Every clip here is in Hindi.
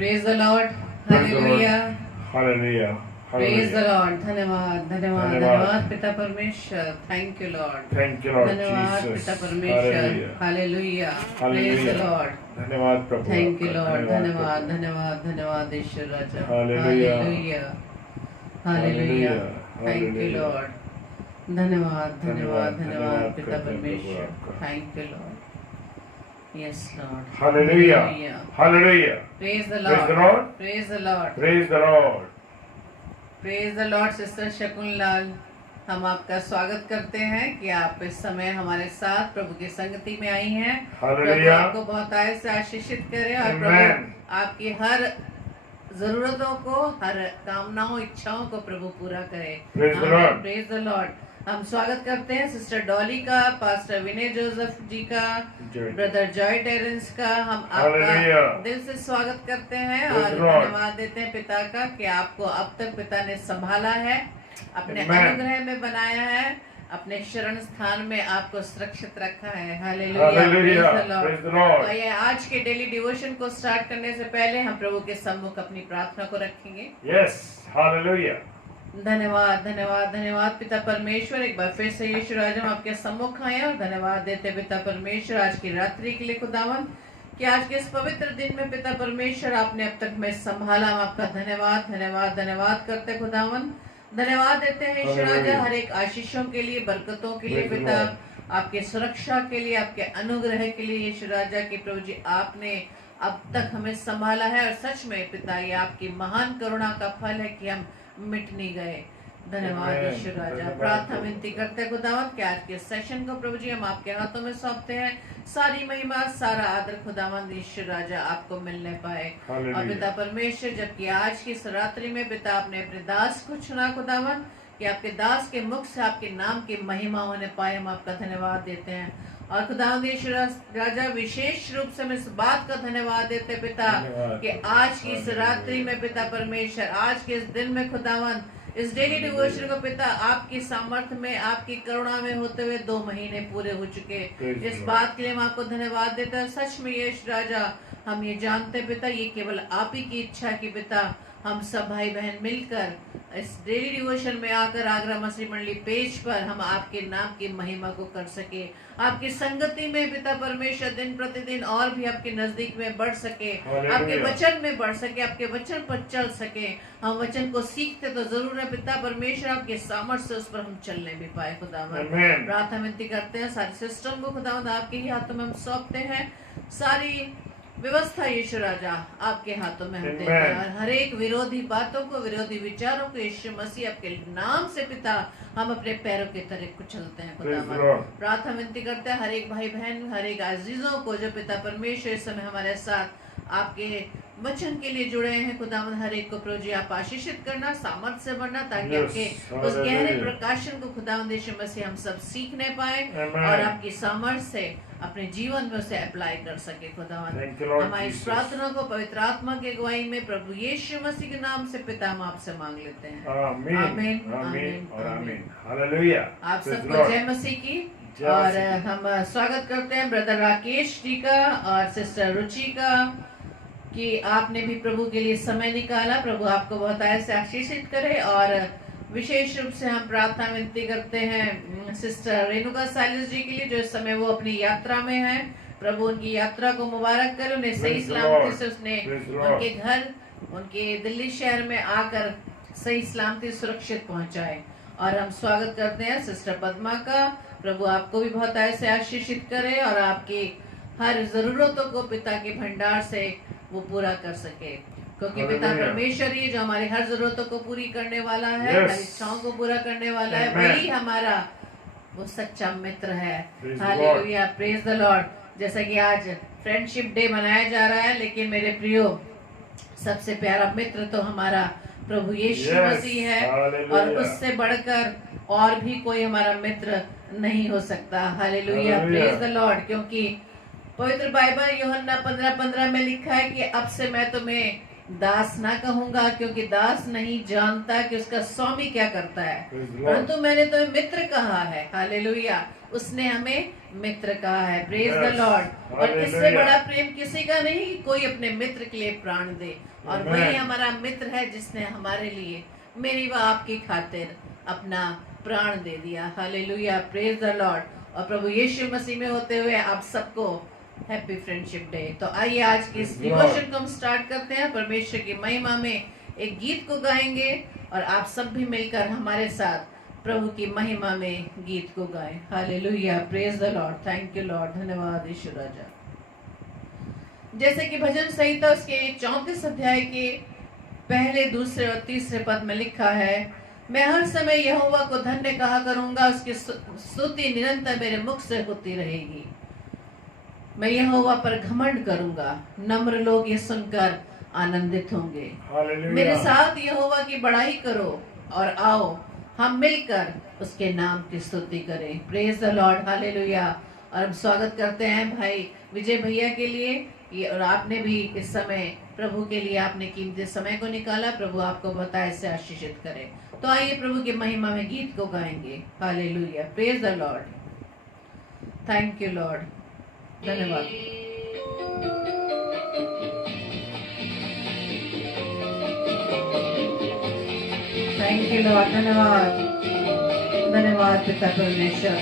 Praise the lord, hallelujah, praise the lord. धन्यवाद धन्यवाद धन्यवाद पिता परमेश्वर, थैंक यू लॉर्ड, धन्यवाद पिता परमेश्वर, हालेलुया, प्रेज द लॉर्ड, धन्यवाद प्रभु, थैंक यू लॉर्ड, धन्यवाद धन्यवाद धन्यवाद ईश्वर राजा, hallelujah hallelujah, thank you lord, धन्यवाद धन्यवाद धन्यवाद पिता परमेश्वर, thank you lord, yes lord, hallelujah hallelujah, praise the Praise the lord, Lord. Praise the lord, praise the lord, praise the lord. Sister Shakun Lal, हम आपका स्वागत करते हैं कि आप इस समय हमारे साथ प्रभु की संगति में आई हैं। प्रभु हालेलुया, आपको बहुत आय से आशीषित करे और Amen. प्रभु आपकी हर जरूरतों को, हर कामनाओं इच्छाओं को प्रभु पूरा करे। Praise the Lord. Praise the Lord. हम स्वागत करते हैं सिस्टर डॉली का, पास्टर विनय जोसेफ जी का, जय। ब्रदर जॉय टेरेंस का। हम हालेलुया। आपका दिल से स्वागत करते हैं Praise और the Lord. धन्यवाद देते हैं पिता का कि आपको अब तक पिता ने संभाला है, अपने Amen. अनुग्रह में बनाया है, अपने शरण स्थान में आपको सुरक्षित रखा है। Hallelujah, hallelujah, Praise the Lord। Praise the Lord। तो ये आज के डेली डिवोशन को स्टार्ट करने से पहले हम प्रभु के सम्मुख अपनी प्रार्थना को रखेंगे। यस, हालेलुया, धन्यवाद धन्यवाद धन्यवाद पिता परमेश्वर, एक बार फिर से यीशु राजा हम आपके सम्मुख आए और धन्यवाद देते पिता परमेश्वर आज की रात्रि के लिए खुदावन, कि आज के इस पवित्र दिन में पिता परमेश्वर आपने अब तक हमें संभाला। हम आपका धन्यवाद धन्यवाद धन्यवाद करते खुदावन, धन्यवाद देते हैं यीशु राजा हर एक आशीषों के लिए, बरकतों के लिए Praise the पिता, Lord। आपके सुरक्षा के लिए, आपके अनुग्रह के लिए यीशु राजा की प्रभु जी आपने अब तक हमें संभाला है। और सच में पिता ये आपकी महान करुणा का फल है कि हम मिट नहीं गए। धन्यवाद Amen। ईश्वर राजा। धन्यवाद प्रार्थना प्रभु। विनती करते खुदावंत कि आज के सेशन को प्रभु जी हम आपके हाथों में सौंपते हैं। सारी महिमा सारा आदर खुदावंत ईश्वर राजा आपको मिलने पाए। और हालेलुया। पिता परमेश्वर, जबकि आज की इस रात्रि में पिता आपने अपने दास को चुना खुदावंत, कि आपके दास के मुख से आपके नाम की महिमा होने पाए, हम आपका धन्यवाद देते हैं। और खुदावंद ईश्वर राजा विशेष रूप से हम इस बात का धन्यवाद देते हैं पिता, धन्यवाद। कि आज की इस रात्रि में पिता परमेश्वर, आज के इस दिन में खुदावंद, इस डेली डिवोशन को पिता आपकी सामर्थ्य में, आपकी करुणा में होते हुए 2 महीने पूरे हो चुके। Praise इस the बात के लिए हम आपको धन्यवाद देते हैं। सच में यीशु राजा हम ये जानते हैं पिता, ये केवल आप ही की इच्छा की पिता हम सब भाई बहन मिलकर इस डेली डिवोशन में आकर आगरा मसीह मंडली पेज पर हम आपके नाम की महिमा को कर सके, आपकी संगति में पिता परमेश्वर दिन प्रतिदिन और भी आपके नजदीक में बढ़ सके, हालेलुया। आपके वचन में बढ़ सके, आपके वचन पर चल सके। हम वचन को सीखते तो जरूर है पिता परमेश्वर, आपके सामर्थ्य से उस पर हम चलने भी पाए खुदावंद। Amen। प्रार्थना विनती करते हैं सारे सिस्टम को खुदावंद आपके ही हाथों में हम सौंपते हैं। सारी व्यवस्था यीशु राजा आपके हाथों में हम देते हैं Amen। और हर एक विरोधी बातों को, विरोधी विचारों को यीशु मसीह आपके नाम से पिता हम अपने पैरों के तले कुचलते हैं Praise the खुदावंद। Lord। प्रार्थना विनती करते हैं हर एक भाई बहन, हर एक अजीजों को जो पिता परमेश्वर इस समय हमारे साथ आपके वचन के लिए जुड़े हैं खुदावंद, हर एक को प्रभु जी आप आशीषित करना, सामर्थ्य से बढ़ना, ताकि Yes, आपके उस गहरे hallelujah। प्रकाशन को खुदावंद यीशु मसीह हम सब सीखने पाए Amen। और आपकी सामर्थ्य से अपने जीवन में उसे अप्लाई कर सके खुदावंद। Thank you, Lord हमारी इस Jesus। प्रार्थना को पवित्र आत्मा की अगुवाई में प्रभु यीशु मसीह के नाम से पिता हम आपसे मांग लेते हैं। आमीन, आमीन, आमीन आमीन, और आमीन। आमीन। हालेलुया। आप Praise the सबको Lord। जय मसीह की। जय और मसीह की। हम स्वागत करते हैं ब्रदर राकेश जी का और सिस्टर रुचि का, कि आपने भी प्रभु के लिए समय निकाला। प्रभु आपको बहुत ऐसे आशीषित करे। और विशेष रूप से हम प्रार्थना विनती करते हैं सिस्टर रेणुका साइलिस जी के लिए, जो इस समय वो अपनी यात्रा में है। प्रभु उनकी यात्रा को मुबारक करे, उन्हें सही Praise the सलामती Lord। से उसने Praise the Lord। उनके घर, उनके दिल्ली शहर में आकर सही सलामती सुरक्षित पहुंचाए। और हम स्वागत करते हैं सिस्टर पद्मा का। प्रभु आपको भी बहुत ऐसे आशीषित करे और आपकी हर जरूरतों को पिता के भंडार से वो पूरा कर सके, क्योंकि पिता Hallelujah। परमेश्वर ही जो हमारी हर जरूरतों को पूरी करने वाला है, Yes। हमारी इच्छाओं को पूरा करने वाला है, Amen। वही हमारा वो सच्चा मित्र है। Praise the hallelujah, praise the Lord. जैसा कि आज फ्रेंडशिप डे मनाया जा रहा है, लेकिन मेरे प्रियो सबसे प्यारा मित्र तो हमारा प्रभु यीशु Yes। मसीह है। Hallelujah। और उससे बढ़कर और भी कोई हमारा मित्र नहीं हो सकता। Hallelujah, Hallelujah। Praise the Lord. क्योंकि पवित्र बाइबल यूहन्ना 15:15 में लिखा है कि अब से मैं तुम्हें दास ना कहूंगा, क्योंकि दास नहीं जानता कि उसका स्वामी क्या करता है, Praise the Lord. परंतु मैंने तुम्हें मित्र कहा है। हालेलुया, उसने हमें मित्र कहा है। Praise the Yes. लॉर्ड। और इससे Hallelujah. बड़ा प्रेम किसी का नहीं कि कोई अपने मित्र के लिए प्राण दे, और Amen. वही हमारा मित्र है जिसने हमारे लिए, मेरी व आपकी खातिर अपना प्राण दे दिया। Hallelujah, praise the Lord. और प्रभु यीशु मसीह में होते हुए आप सबको हैप्पी फ्रेंडशिप डे। तो आइए आज की इस डिवोशन को हम स्टार्ट करते हैं। परमेश्वर की महिमा में एक गीत को गाएंगे, और आप सब भी मिलकर हमारे साथ प्रभु की महिमा में गीत को गाएं। Hallelujah, praise the lord. Thank you lord. धन्यवाद यीशु राजा। जैसे कि भजन संहिता उसके 34 अध्याय के पहले, दूसरे और तीसरे पद में लिखा है, मैं हर समय यहोवा को धन्य कहा करूंगा, उसकी स्तुति निरंतर मेरे मुख से होती रहेगी। मैं यहोवा पर घमंड करूंगा, नम्र लोग ये सुनकर आनंदित होंगे। Hallelujah. मेरे साथ यहोवा की बड़ाई करो, और आओ हम मिलकर उसके नाम की स्तुति करें। Praise the lord. हालेलुया। और हम स्वागत करते हैं भाई विजय भैया के लिए ये, और आपने भी इस समय प्रभु के लिए आपने कीमती समय को निकाला। प्रभु आपको बताए से आशीषित करे। तो आइए प्रभु की महिमा में गीत को गाएंगे। Hallelujah, praise the lord. Thank you lord. धन्यवाद। Thank you lord. धन्यवाद, धन्यवाद पिता परमेश्वर।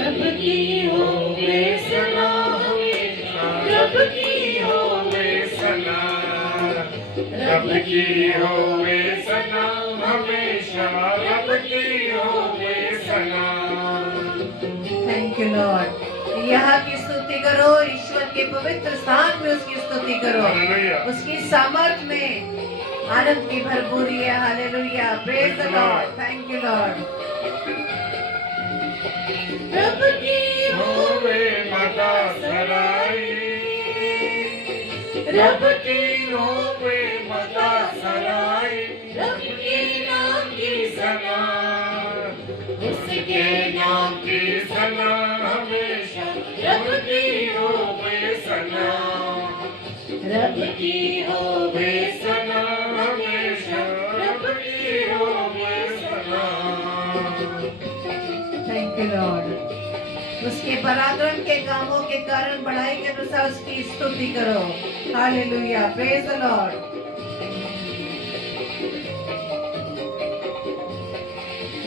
रब की होवे सलाह हमेशा, रब की होवे सलाह, रब की होवे सलाह हमेशा, रब की होवे सलाह। Thank you Lord. यहाँ की स्तुति करो, ईश्वर के पवित्र स्थान में उसकी स्तुति करो। Hallelujah. उसकी सामर्थ में आनंद की भरपूरी है। Hallelujah, praise the lord. Thank you lord. रब की होवे माता सराई, रब की होवे माता सराई, रब के नाम की सलाह, उसके नाम की सलाह हमेशा, रब की होवे सलाह, रब की होवे सलाह हमेशा, रब की होवे सलाह। Thank you Lord. उसके पराक्रम के कामों के कारण बढ़ाई के अनुसार उसकी स्तुति करो। Hallelujah, praise the lord.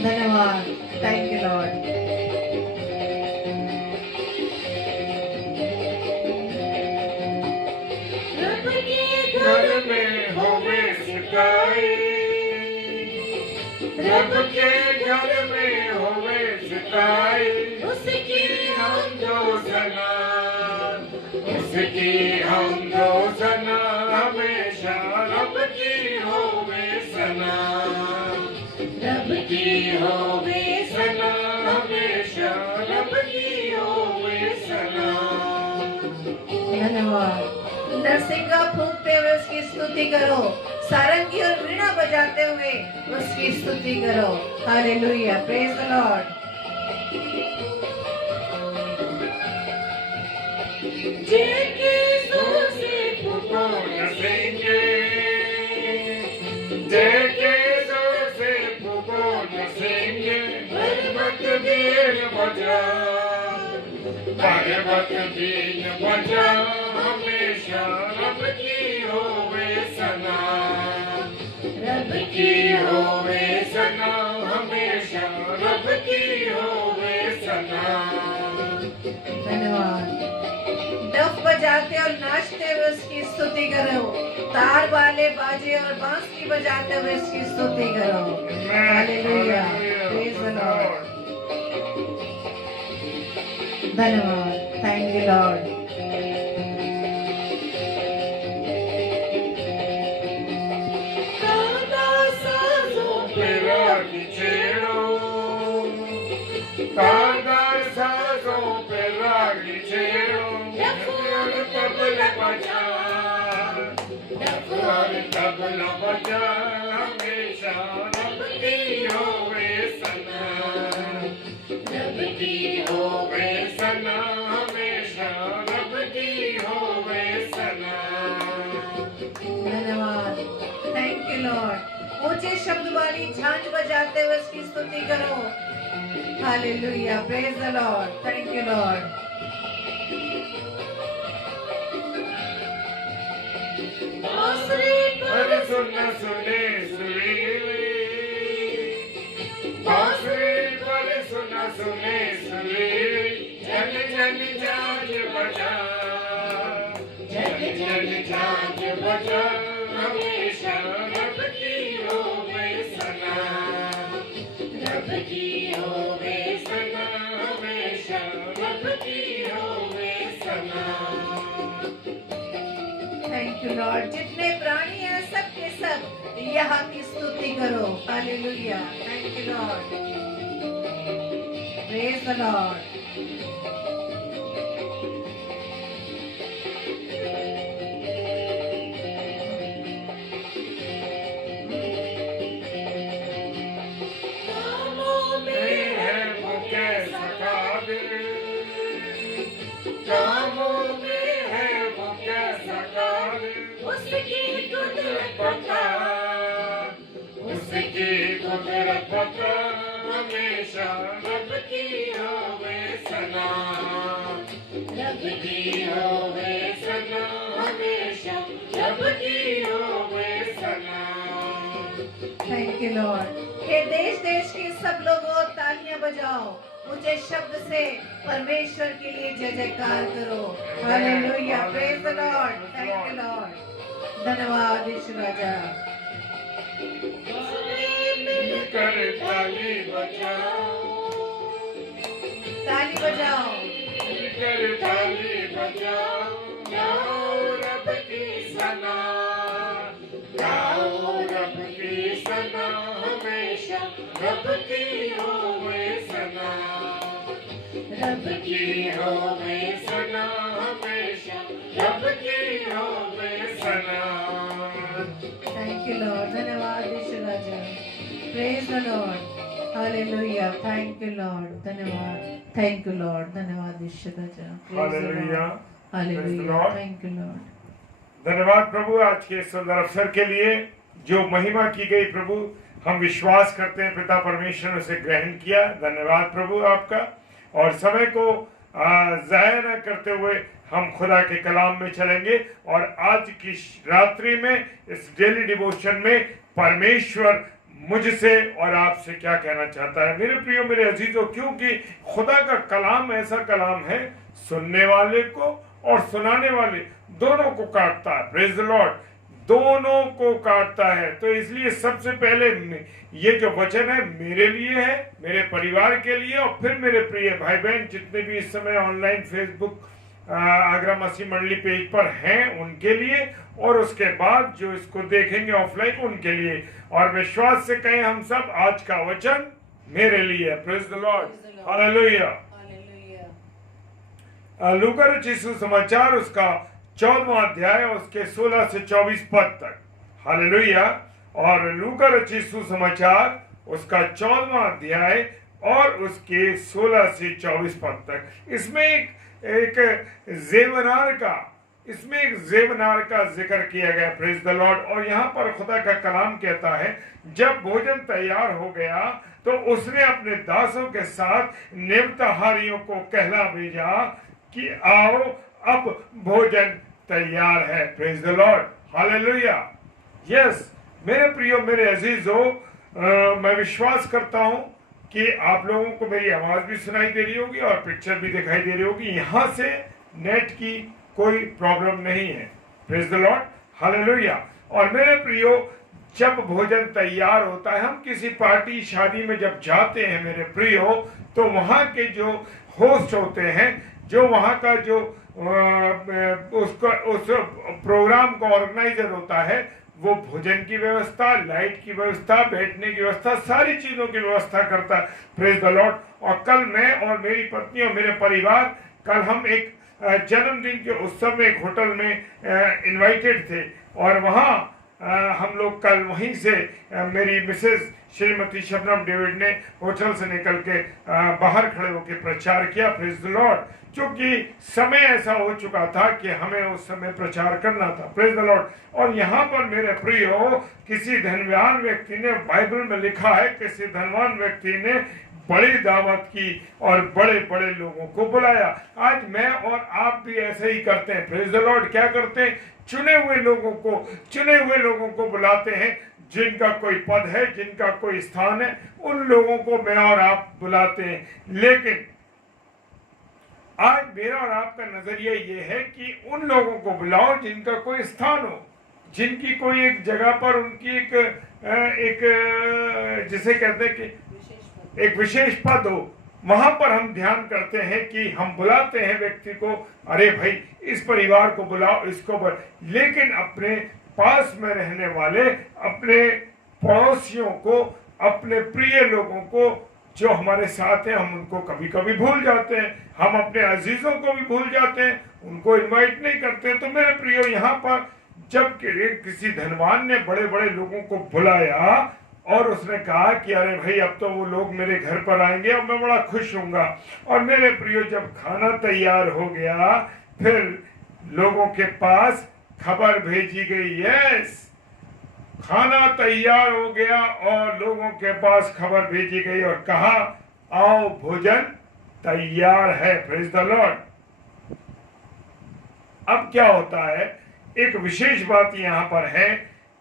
धन्यवाद। Thank you lord. रब के घर में होवे सिताई, रब के घर में होवे सिताई, उसकी हम दो सना, उसकी हम दो सना हमेशा, रब की होवे सना, रब की होवे सना हमेशा, रब की होवे सना। धन्यवाद। नरसिंगा फूंकते हुए उसकी स्तुति करो, सारंगी और वीणा बजाते हुए उसकी स्तुति करो। Hallelujah, praise the lord. जेके जोर से फूको नसेंगे, जेके जोर से फूको नसेंगे, पर्वत बीन बजा, पर्वत बीन बजा हमेशा, रब की होवे सना, रब की होवे सना हमेशा, रब की होवे सना। धन्यवाद। डफ बजाते और नाचते हुए उसकी स्तुति करो, तार वाले बाजे और बांसुरी बजाते हुए उसकी स्तुति करो। Hallelujah, praise the lord. धन्यवाद। Thank you lord. कागा साजों पे रागी छेड़ो, डफर तबला बजा, डफर तबला बजा हमेशा, रब की ऊंचे शब्द वाली झांझ बजाते हुए उसकी स्तुति करो। Hallelujah, praise the lord, thank you Lord. अरे सुनना सुने सुरीली बांसुरी पर सुना सुने सुरीली जन जन झांझ बजा जन जन झांझ बजा हमेशा रब की होवे सना रब की होवे सना हमेशा रब की होवे सना। Thank you Lord. जितने प्राणी हैं सब के सब यहाँ की स्तुति करो। Hallelujah, thank you Lord, praise the Lord. कामों में है वो कैसा काबिल कामों में है वो कैसा काबिल उसकी कुदरत बता उसकी कुदरत बता हमेशा रब की होवे सना रब की होवे सना हमेशा रब की होवे सना। Thank you lord. हे देश देश के सब लोगों तालियां बजाओ, ऊंचे शब्द से परमेश्वर के लिए जय जयकार करो। Hallelujah, praise the lord, thank you lord. धन्यवाद यीशु राजा। मिलकर ताली बजाओ ताली बजाओ, मिलकर ताली बजाओ गाओ रब की सना गाओ रब की सना हमेशा रब की होवे सना रब की होवे सना हमेशा रब की होवे सना। Thank you lord. धन्यवाद यीशु राजा, praise the lord. Hallelujah, thank you lord, धन्यवाद, थैंक यू लॉर्ड, धन्यवाद यीशु राजा। Hallelujah, hallelujah, thank you lord. धन्यवाद प्रभु आज के सुंदर अवसर के लिए जो महिमा की गई प्रभु हम विश्वास करते हैं पिता परमेश्वर ने उसे ग्रहण किया। धन्यवाद प्रभु आपका। और समय को जाया न करते हुए हम खुदा के कलाम में चलेंगे और आज की रात्रि में इस डेली डिवोशन में परमेश्वर मुझसे और आपसे क्या कहना चाहता है। मेरे प्रियो मेरे अजीजों, क्योंकि खुदा का कलाम ऐसा कलाम है सुनने वाले को और सुनाने वाले दोनों को काटता है। प्रेज द लॉर्ड, दोनों को काटता है। तो इसलिए सबसे पहले ये जो वचन है मेरे लिए है, मेरे परिवार के लिए और फिर मेरे प्रिय भाई बहन जितने भी इस समय ऑनलाइन फेसबुक आगरा मसीह मंडली पेज पर हैं उनके लिए और उसके बाद जो इसको देखेंगे ऑफलाइन उनके लिए। और विश्वास से कहें हम सब आज का वचन मेरे लिए है। Praise the lord, hallelujah. लूका रचित सुसमाचार उसका 14वां अध्याय उसके 16 से 24 पद तक। हालेलुया। और लूका रचित सुसमाचार उसका 14वां अध्याय और उसके 16 से 24 पद तक। इसमें एक ज़ेवनार का जिक्र किया गया। Praise the Lord. और यहाँ पर खुदा का कलाम कहता है जब भोजन तैयार हो गया तो उसने अपने दासों के साथ निवतहारियों को कहला भेजा कि आओ अब भोजन तैयार है। Praise the lord, hallelujah. Yes मेरे प्रियो मेरे अजीजों, मैं विश्वास करता हूं कि आप लोगों को मेरी आवाज भी सुनाई दे रही होगी और पिक्चर भी दिखाई दे रही होगी। यहां से नेट की कोई प्रॉब्लम नहीं है। Praise the lord, hallelujah. और मेरे प्रियो जब भोजन तैयार होता है, हम किसी पार्टी शादी में जब जाते हैं मेरे प्रियो, तो वहां के जो होस्ट होते हैं, जो वहां का जो उस प्रोग्राम का ऑर्गेनाइजर होता है, वो भोजन की व्यवस्था, लाइट की व्यवस्था, बैठने की व्यवस्था, सारी चीजों की व्यवस्था करता है। Praise the Lord. और कल मैं और मेरी पत्नी और मेरे परिवार कल हम एक जन्मदिन के उत्सव में एक होटल में इनवाइटेड थे और वहाँ हम लोग कल वहीं से मेरी मिसेज श्रीमती शबनम डेविड ने होटल से निकल के बाहर खड़े होकर प्रचार किया। Praise the Lord. क्योंकि समय ऐसा हो चुका था कि हमें उस समय प्रचार करना था। Praise the Lord. और यहाँ पर मेरे प्रियो, किसी धनवान व्यक्ति ने, बाइबल में लिखा है, किसी धनवान व्यक्ति ने बड़ी दावत की और बड़े बड़े लोगों को बुलाया। आज मैं और आप भी ऐसे ही करते हैं। Praise the Lord. क्या करते हैं? चुने हुए लोगों को बुलाते हैं, जिनका कोई पद है, जिनका कोई स्थान है, उन लोगों को मैं और आप बुलाते हैं। लेकिन आज मेरा और आपका नजरिया ये है कि उन लोगों को बुलाओ जिनका कोई स्थान हो, जिनकी कोई एक जगह पर उनकी एक जिसे कहते हैं कि एक विशेष पद हो। वहां पर हम ध्यान करते हैं कि हम बुलाते हैं व्यक्ति को, अरे भाई इस परिवार को बुलाओ, इसको बुलाओ। लेकिन अपने पास में रहने वाले, अपने पड़ोसियों को, अपने प्रिय लोगों को जो हमारे साथ हैं, हम उनको कभी कभी भूल जाते हैं। हम अपने अजीजों को भी भूल जाते हैं, उनको इनवाइट नहीं करते। तो मेरे प्रियो, यहाँ पर जब किसी धनवान ने बड़े बड़े लोगों को बुलाया और उसने कहा कि अरे भाई अब तो वो लोग मेरे घर पर आएंगे और मैं बड़ा खुश होऊंगा। और मेरे प्रियो, जब खाना तैयार हो गया, फिर लोगों के पास खबर भेजी गई, यस, खाना तैयार हो गया और लोगों के पास खबर भेजी गई और कहा, आओ भोजन तैयार है। Praise the Lord. अब क्या होता है, एक विशेष बात यहाँ पर है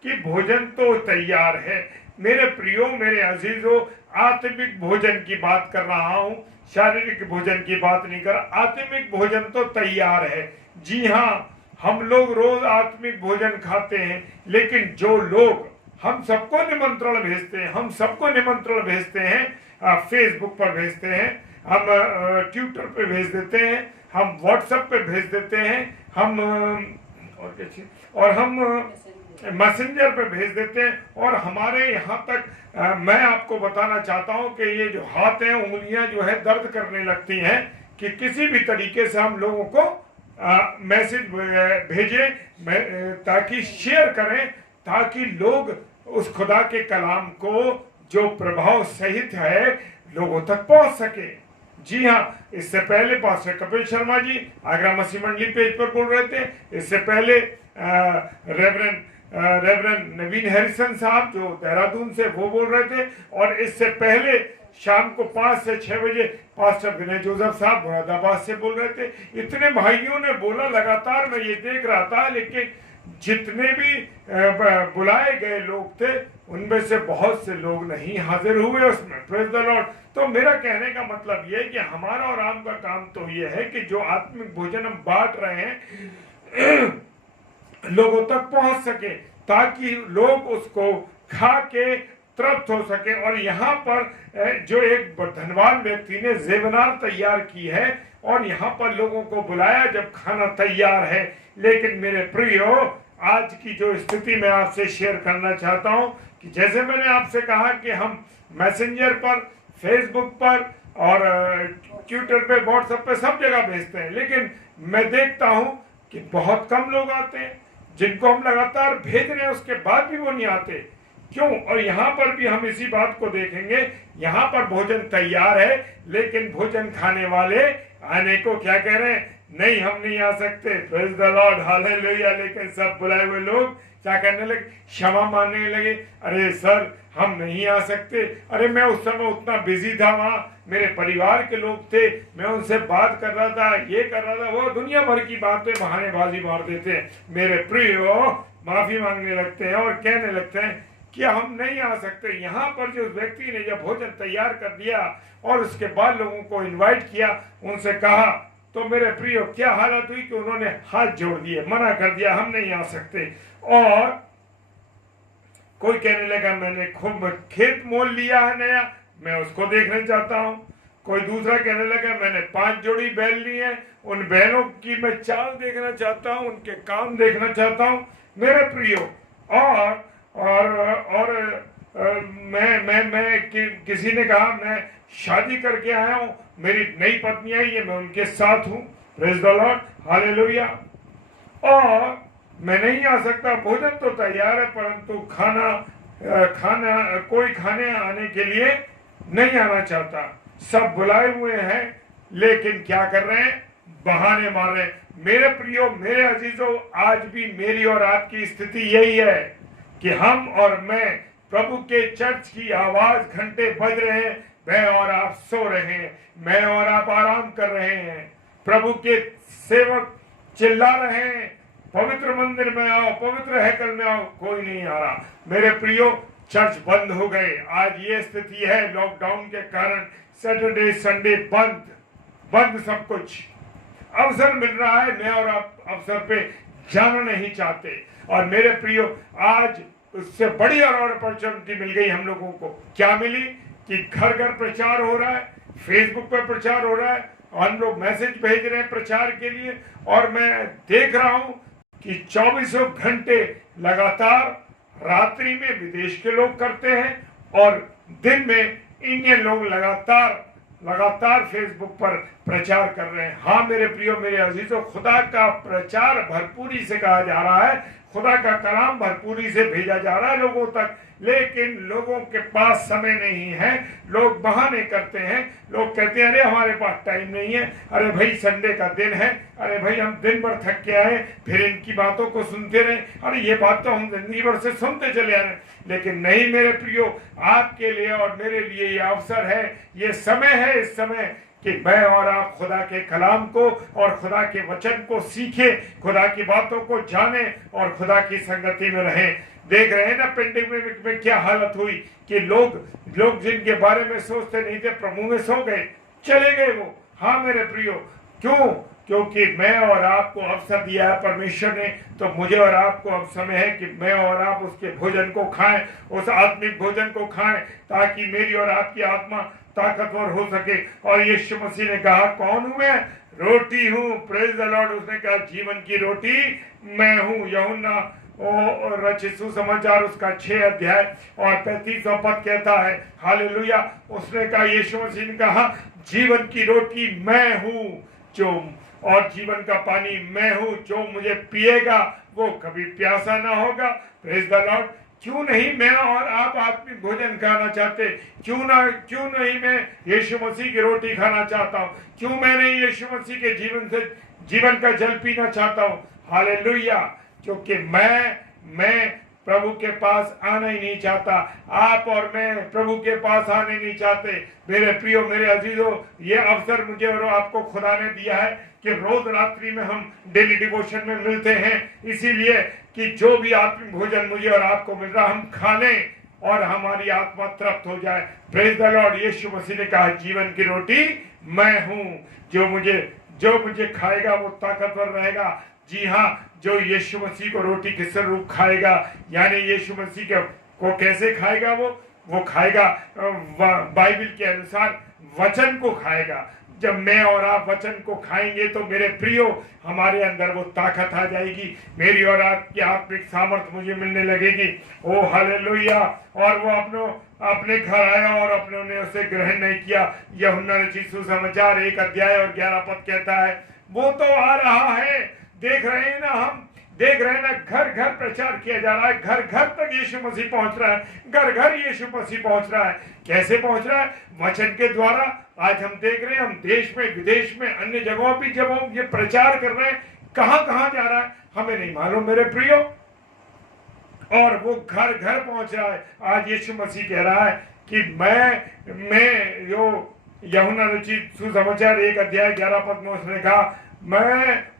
कि भोजन तो तैयार है। मेरे प्रियो, मेरे अजीजों, आत्मिक भोजन की बात कर रहा हूं, शारीरिक भोजन की बात नहीं कर रहा। आत्मिक भोजन तो तैयार है। जी हाँ, हम लोग रोज आत्मिक भोजन खाते हैं, लेकिन जो लोग, हम सबको निमंत्रण भेजते हैं, फेसबुक पर भेजते हैं, हम ट्विटर पे भेज देते हैं, हम व्हाट्सएप पे भेज देते हैं, हम मैसेंजर पे भेज देते हैं। और हमारे यहाँ तक मैं आपको बताना चाहता हूँ कि ये जो हाथ हैं, उंगलियां जो है दर्द करने लगती हैं कि किसी भी तरीके से हम लोगों को मैसेज भेजें, ताकि शेयर करें, ताकि लोग उस खुदा के कलाम को जो प्रभाव सहित है लोगों तक पहुंच सके। जी हाँ, इससे पहले पास्टर कपिल शर्मा जी आगरा मसीह मंडली पेज पर बोल रहे थे। इससे पहले रेवरेंड नवीन हैरिसन साहब जो देहरादून से, वो बोल रहे थे। और इससे पहले शाम को 5 से 6 बजे पास्टर विनय जोसेफ साहब मुरादाबाद से बोल रहे थे। इतने भाइयों ने बोला, लगातार मैं ये देख रहा था। लेकिन जितने भी बुलाए गए लोग थे, उनमें से बहुत से लोग नहीं हाजिर हुए उसमें। Praise the Lord. तो मेरा कहने का मतलब ये है कि हमारा और आपका काम तो ये है कि जो आत्मिक भोजन हम बांट रहे हैं लोगों तक पहुंच सके, ताकि लोग उसको खा के तृप्त हो सके। और यहाँ पर जो एक धनवान व्यक्ति ने ज़ेवनार तैयार की है और यहाँ पर लोगों को बुलाया जब खाना तैयार है। लेकिन मेरे प्रियो, आज की जो स्थिति मैं आपसे शेयर करना चाहता हूँ कि जैसे मैंने आपसे कहा कि हम मैसेंजर पर, फेसबुक पर और ट्विटर पे, व्हाट्सएप पे सब जगह भेजते हैं, लेकिन मैं देखता हूँ कि बहुत कम लोग आते हैं। जिनको हम लगातार भेज रहे हैं उसके बाद भी वो नहीं आते। क्यों? और यहाँ पर भी हम इसी बात को देखेंगे। यहाँ पर भोजन तैयार है, लेकिन भोजन खाने वाले आने को क्या कह रहे हैं? नहीं, हम नहीं आ सकते। Praise the lord, hallelujah. लेकिन सब बुलाए हुए लोग क्या करने लगे? क्षमा मांगने लगे, अरे सर हम नहीं आ सकते। अरे मैं उस समय उतना बिजी था, वहाँ मेरे परिवार के लोग थे, मैं उनसे बात कर रहा था, ये कर रहा था, वो दुनिया भर की बातें बहानेबाजी मार देते हैं। मेरे प्रियो, माफी मांगने लगते हैं और कहने लगते हैं कि हम नहीं आ सकते। यहाँ पर जो व्यक्ति ने जब भोजन तैयार कर दिया और उसके बाद लोगों को इन्वाइट किया, उनसे कहा, तो मेरे प्रियो क्या हालत हुई कि उन्होंने हाथ जोड़ दिए, मना कर दिया, हम नहीं आ सकते। और कोई कहने लगा मैंने खूब खेत मोल लिया है नया, मैं उसको देखना चाहता हूँ। कोई दूसरा कहने लगा मैंने 5 जोड़ी बैल ली है, उन बैलों की मैं चाल देखना चाहता हूँ, उनके काम देखना चाहता हूँ। मेरे प्रियो, मैं किसी ने कहा मैं शादी करके आया हूँ, मेरी नई पत्नी आई है, मैं उनके साथ हूँ। Praise the lord, hallelujah. और मैं नहीं आ सकता, भोजन तो तैयार है परंतु कोई खाने आने के लिए नहीं आना चाहता। सब बुलाए हुए हैं लेकिन क्या कर रहे हैं, बहाने मार रहे हैं। मेरे प्रियो, मेरे अजीजों, आज भी मेरी और आपकी स्थिति यही है कि हम और मैं, प्रभु के चर्च की आवाज, घंटे बज रहे हैं, मैं और आप सो रहे हैं, मैं और आप आराम कर रहे हैं। प्रभु के सेवक चिल्ला रहे हैं, पवित्र मंदिर में आओ, पवित्र हैकल में आओ, कोई नहीं आ रहा। मेरे प्रियो, चर्च बंद हो गए। आज ये स्थिति है लॉकडाउन के कारण, सैटरडे संडे बंद सब कुछ। अवसर मिल रहा है, मैं और आप अवसर पे जाना नहीं चाहते। और मेरे प्रियो, आज उससे बड़ी और अपॉर्चुनिटी मिल गई हम लोगों को। क्या मिली कि घर घर प्रचार हो रहा है, फेसबुक पर प्रचार हो रहा है, हम लोग मैसेज भेज रहे हैं प्रचार के लिए। और मैं देख रहा हूं कि 24 घंटे लगातार, रात्रि में विदेश के लोग करते हैं और दिन में इंडियन लोग लगातार फेसबुक पर प्रचार कर रहे हैं। हाँ मेरे प्रियो, मेरे अजीजों, खुदा का प्रचार भरपूरी से कहा जा रहा है, खुदा का कलाम भरपूरी से भेजा जा रहा है लोगों तक, लेकिन लोगों के पास समय नहीं है। लोग बहाने करते हैं, लोग कहते हैं अरे हमारे पास टाइम नहीं है, अरे भाई संडे का दिन है, अरे भाई हम दिन भर थक के आए, फिर इनकी बातों को सुनते रहे, अरे ये बात तो हम जिंदगी भर से सुनते चले आ रहे हैं। लेकिन नहीं मेरे प्रियो, आपके लिए और मेरे लिए ये अवसर है, ये समय है इस समय कि मैं और आप खुदा के कलाम को और खुदा के वचन को सीखें, खुदा की बातों को जाने और खुदा की संगति में रहें। देख रहे हैं ना पेंडेमिक में क्या हालत हुई कि लोग जिनके बारे में सोचते नहीं थे, प्रभु में सो गए, चले गए वो। हाँ मेरे प्रियो, क्यों? क्योंकि मैं और आपको अवसर दिया है परमेश्वर ने, तो मुझे और आपको अब समय है कि मैं और आप उसके भोजन को खाएं, उस आत्मिक भोजन को खाएं, ताकि मेरी और आपकी आत्मा ताकतवर हो सके। और यीशु मसीह ने कहा, कौन हूं मैं? रोटी हूं। Praise the Lord. उसने कहा जीवन की रोटी मैं हूं। यूहन्ना और रचित सुसमाचार उसका 6 अध्याय और 35वां पद कहता है, हालेलुया। उसने कहा, यीशु मसीह ने कहा, जीवन की रोटी मैं हूं, जो और जीवन का पानी मैं हूं, जो मुझे पिएगा वो कभी प्यासा ना होगा। Praise the Lord. क्यों नहीं मैं और आप आत्मिक भोजन खाना चाहते? क्यों नहीं मैं यीशु मसीह की रोटी खाना चाहता हूं? क्यों मैं नहीं यीशु मसीह के जीवन का जल पीना चाहता हूं? हालेलुया। क्योंकि मैं प्रभु के पास आना ही नहीं चाहता, आप और मैं प्रभु के पास आने नहीं चाहते। मेरे प्रियो, मेरे अजीजों, ये अवसर मुझे और आपको खुदा ने दिया है कि रोज रात्रि में हम डेली डिवोशन में मिलते हैं, इसीलिए कि जो भी आत्मिक भोजन मुझे और आपको मिल रहा, हम खा लें और हमारी आत्मा तृप्त हो जाए। Praise the lord. Yeshu Masih ने कहा, जीवन की रोटी मैं हूं, जो मुझे खाएगा वो ताकतवर रहेगा। जी हाँ, जो यीशु मसीह को रोटी के स्वरूप खाएगा, यानी यीशु मसीह को कैसे खाएगा? वो खाएगा बाइबल के अनुसार वचन को खाएगा। जब मैं और आप वचन को खाएंगे तो मेरे प्रियो, हमारे अंदर वो ताकत आ जाएगी, मेरी और आपकी आत्मिक सामर्थ्य मुझे मिलने लगेगी। ओ हालेलुया। और वो अपने घर आया और अपने ने उसे ग्रहण नहीं किया। यूहन्ना रचित सुसमाचार 1 अध्याय और 11 पद कहता है, वो तो आ रहा है। देख रहे हैं ना, हम देख रहे हैं ना, घर घर प्रचार किया जा रहा है, घर घर तक यीशु मसीह पहुंच रहा है, घर घर यीशु मसीह पहुंच रहा है। कैसे पहुंच रहा है? वचन के द्वारा। आज हम देख रहे हैं, हम देश में, विदेश में, अन्य जगहों पर जब हम ये प्रचार कर रहे हैं, कहां कहां जा रहा है हमें नहीं मालूम मेरे प्रियो, और वो घर घर पहुंच रहा है। आज यीशु मसीह कह रहा है कि मैं यूहन्ना रचित सुसमाचार 1 अध्याय 11 पद में उसने कहा,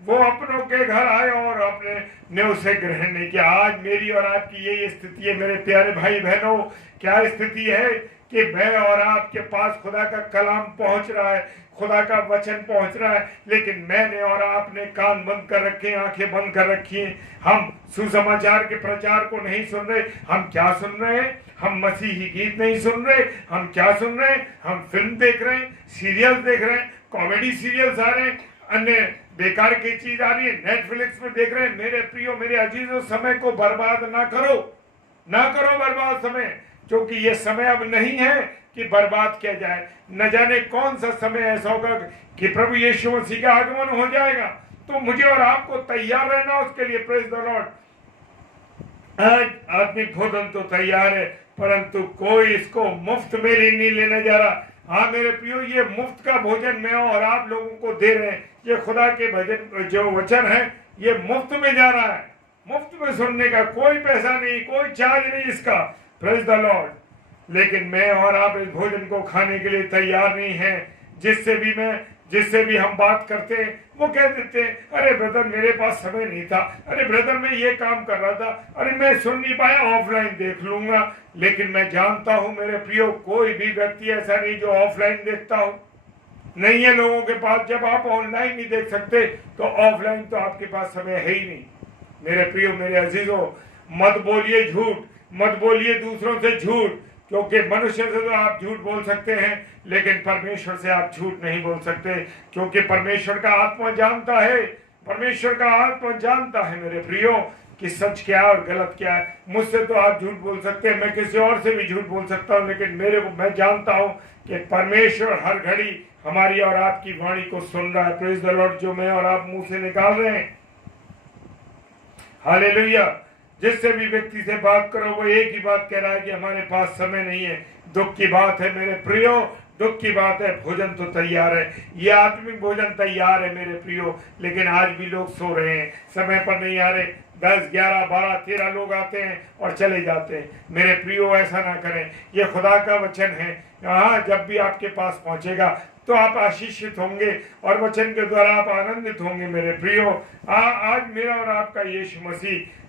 वो अपनों के घर आए और अपने ने उसे ग्रहण नहीं किया। आज मेरी और आपकी यही स्थिति है मेरे प्यारे भाई बहनों। क्या स्थिति है कि मैं और आपके पास खुदा का कलाम पहुंच रहा है, खुदा का वचन पहुंच रहा है, लेकिन मैंने और आपने कान बंद कर रखे, आंखें बंद कर रखी हैं। हम सुसमाचार के प्रचार को नहीं सुन रहे। हम क्या सुन रहे हैं? हम मसीही गीत नहीं सुन रहे। हम क्या सुन रहे हैं? हम फिल्म देख रहे हैं, सीरियल देख रहे हैं, कॉमेडी सीरियल्स आ रहे हैं, अन्य बेकार की चीज आ रही है, नेटफ्लिक्स में देख रहे हैं। मेरे प्रियो, मेरे अजीजों, समय को बर्बाद ना करो बर्बाद समय, क्योंकि ये समय अब नहीं है कि बर्बाद किया जाए। न जाने कौन सा समय ऐसा होगा कि प्रभु यीशु मसीह का आगमन हो जाएगा। तो मुझे और आपको तैयार रहना उसके लिए। Praise the Lord. आज आत्मिक भोजन तो तैयार है, परंतु कोई इसको मुफ्त में नहीं लेने जा रहा। हाँ मेरे प्रियो, ये मुफ्त का भोजन मैं और आप लोगों को दे रहे हैं। ये खुदा के भजन जो वचन है ये मुफ्त में जा रहा है, मुफ्त में सुनने का, कोई पैसा नहीं, कोई चार्ज नहीं इसका। Praise the Lord. लेकिन मैं और आप इस भोजन को खाने के लिए तैयार नहीं है। जिससे भी हम बात करते हैं वो कह देते हैं, अरे ब्रदर मेरे पास समय नहीं था, अरे ब्रदर मैं ये काम कर रहा था, अरे मैं सुन नहीं पाया, ऑफलाइन देख लूंगा। लेकिन मैं जानता हूं मेरे प्रियो, कोई भी व्यक्ति ऐसा नहीं जो ऑफलाइन देखता हो। नहीं है लोगों के पास। जब आप ऑनलाइन नहीं देख सकते तो ऑफलाइन तो आपके पास समय है ही नहीं। मेरे प्रियो, मेरे अजीजों, मत बोलिए झूठ, मत बोलिए दूसरों से झूठ, क्योंकि मनुष्य से तो आप झूठ बोल सकते हैं लेकिन परमेश्वर से आप झूठ नहीं बोल सकते, क्योंकि परमेश्वर का आत्मा जानता है, परमेश्वर का आत्मा जानता है मेरे प्रियो कि सच क्या है और गलत क्या है। मुझसे तो आप झूठ बोल सकते हैं, मैं किसी और से भी झूठ बोल सकता हूं, लेकिन मैं जानता हूं कि परमेश्वर हर घड़ी हमारी और आपकी वाणी को सुन रहा है। Praise the Lord. जो मैं और आप मुंह से निकाल रहे हैं, हालेलुया, जिससे भी व्यक्ति से बात करो वो एक ही बात कह रहा है कि हमारे पास समय नहीं है। दुख की बात है मेरे प्रियो, दुख की बात है। भोजन तो तैयार है, ये आत्मिक भोजन तैयार है मेरे प्रियो, लेकिन आज भी लोग सो रहे हैं, समय पर नहीं आ रहे। 10, 11, 12, 13 लोग आते हैं और चले जाते हैं। मेरे प्रियो ऐसा ना करें, ये खुदा का वचन है। हाँ, जब भी आपके पास पहुंचेगा तो आप आशीषित होंगे और वचन के द्वारा आप आनंदित होंगे मेरे प्रियो। आज मेरा और आपका यीशु मसीह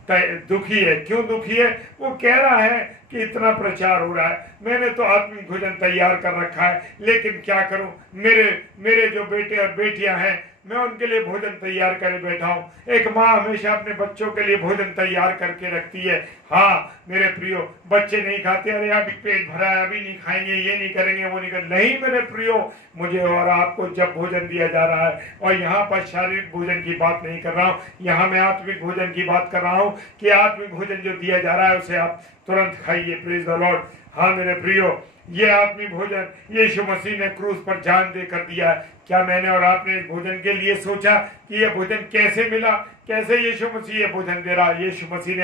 दुखी है। क्यों दुखी है? वो कह रहा है कि इतना प्रचार हो रहा है, मैंने तो आत्मिक भोजन तैयार कर रखा है, लेकिन क्या करूं, मेरे जो बेटे और बेटियां हैं मैं उनके लिए भोजन तैयार करे बैठा हूं। एक माँ हमेशा अपने बच्चों के लिए भोजन तैयार करके रखती है। हाँ मेरे प्रियो, बच्चे नहीं खाते, अरे अभी पेट भरा है, अभी नहीं खाएंगे, ये नहीं करेंगे, वो नहीं करेंगे। नहीं मेरे प्रियो, मुझे और आपको जब भोजन दिया जा रहा है, और यहाँ पर शारीरिक भोजन की बात नहीं कर रहा हूँ, यहाँ मैं आत्मिक भोजन की बात कर रहा हूँ कि आत्मिक भोजन जो दिया जा रहा है उसे आप तुरंत खाइए। Praise the Lord. हाँ मेरे प्रियो, ये आत्मिक भोजन यीशु मसीह ने क्रूस पर जान देकर दिया है। क्या मैंने और आपने इस भोजन के लिए सोचा कि ये भोजन कैसे मिला, कैसे यीशु मसीह ये भोजन दे रहा? यीशु मसीह ने